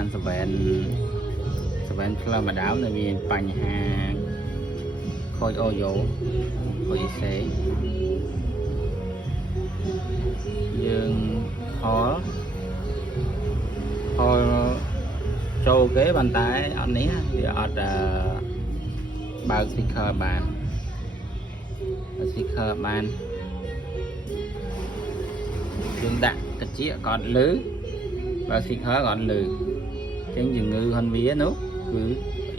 បានសវែនផ្លូវម្ដងនៅមានបញ្ហាខូចអូយ៉ូខូចអ៊ីសេយើងផលចូលគេប៉ុន្តែអត់នេះវាអត់បើក speaker បានយើងដាក់តិចក៏អត់លឺបើ speaker ក៏អត់លឺអញ្ចឹងជំងឺហ្នឹងវានោះគឺ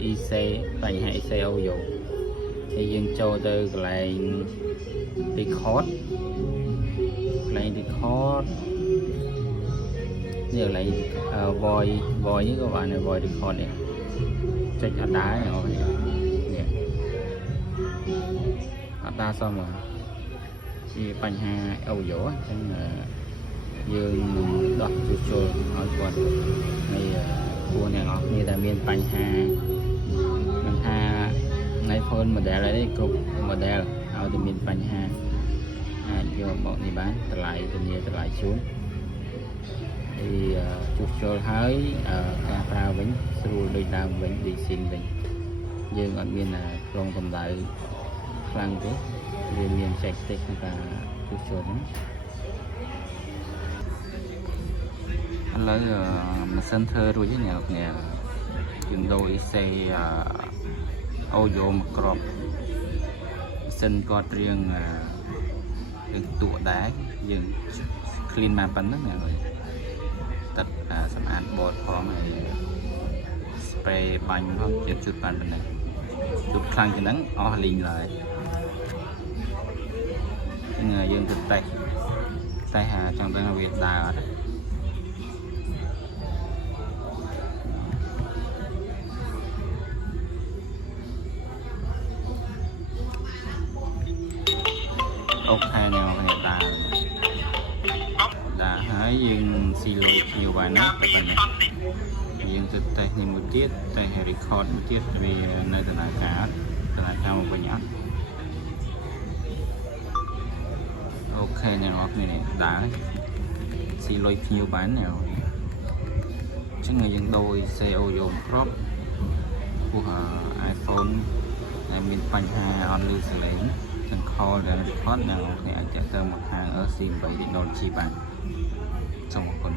EC បញ្ហា EC audio ហើយយើងចូលទៅកន្លែង record នេះកន្លែង voice នេះក៏បាន voice record នេះចុចអត់ដែរអូនេះអត់ដែរសមជាបញ្ហា audio អញ្ចឹងយើងនឹងដោះជួសជុលឲ្យគាត់នៃពួកអ្នកនរគ្នាដែលមានបញ្ហាមិនថា iPhone model នេះគ្រប់ model ឲ្យតែមានបញ្ហាអាចយកមកនេះបានតម្លៃធានាតម្លៃជូនហើយជួសជុលហើយការប្រើវិញស្រួលដូចដើមវិញដូចស៊ីនវិញយើងអត់មានក្រុងកម្ដៅខ្លាំងទេវាមានចេះតិចក្នុងការជួសជុលឥឡូវម៉ាស៊ីនធ្វើរួចហើយអ្នកគ្នាយើងដូរ EC audio មកគ្រាប់ម៉ាស៊ីនគាត់រៀងតួដែរយើង clean មកប៉ុណ្ណឹងហើយទឹកសម្អាតបតផងហើយ spray បាញ់ផងជិតជូតបានប៉ុណ្ណឹងជូតខ្លាំងជាងហ្នឹងអស់លីងឡើយយើងទៅតេស្តចង់ដឹងថាវាដើរអត់អូខេអ្នកគ្នាដើរហើយយើងស៊ីលុយភ្ញៀវបានណាតែប៉ុណ្ណេះយើងទៅតេស្តនេះមួយទៀតតេស្ត record មួយទៀតវានៅដំណើរការមកវិញអត់អូខេអ្នកគ្នាដើរស៊ីលុយភ្ញៀវបានណាអញ្ចឹងយើងដូរ CO យកគ្រាប់ពោះ iPhone ដែលមានបញ្ហាអត់ឮសលេងទាំង call ដែល record អ្នកគ្នាអាចទៅមកខាង RC8 Technology បានសូមអរគុណ